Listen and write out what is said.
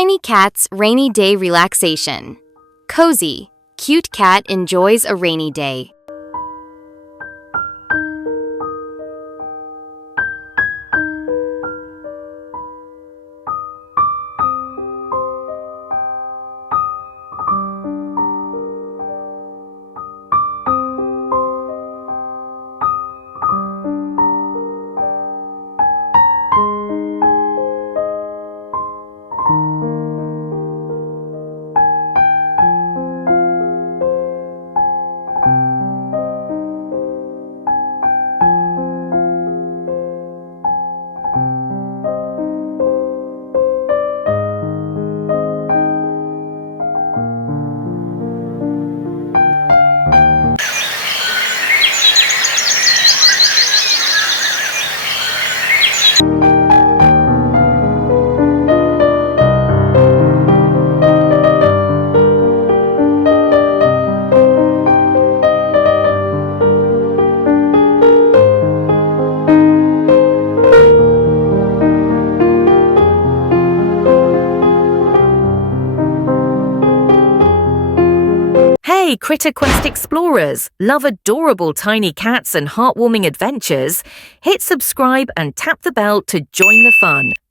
Tiny cat's rainy day relaxation. Cozy. Cute cat enjoys a rainy day. Hey, Critter Quest explorers! Love adorable tiny cats and heartwarming adventures? Hit subscribe and tap the bell to join the fun.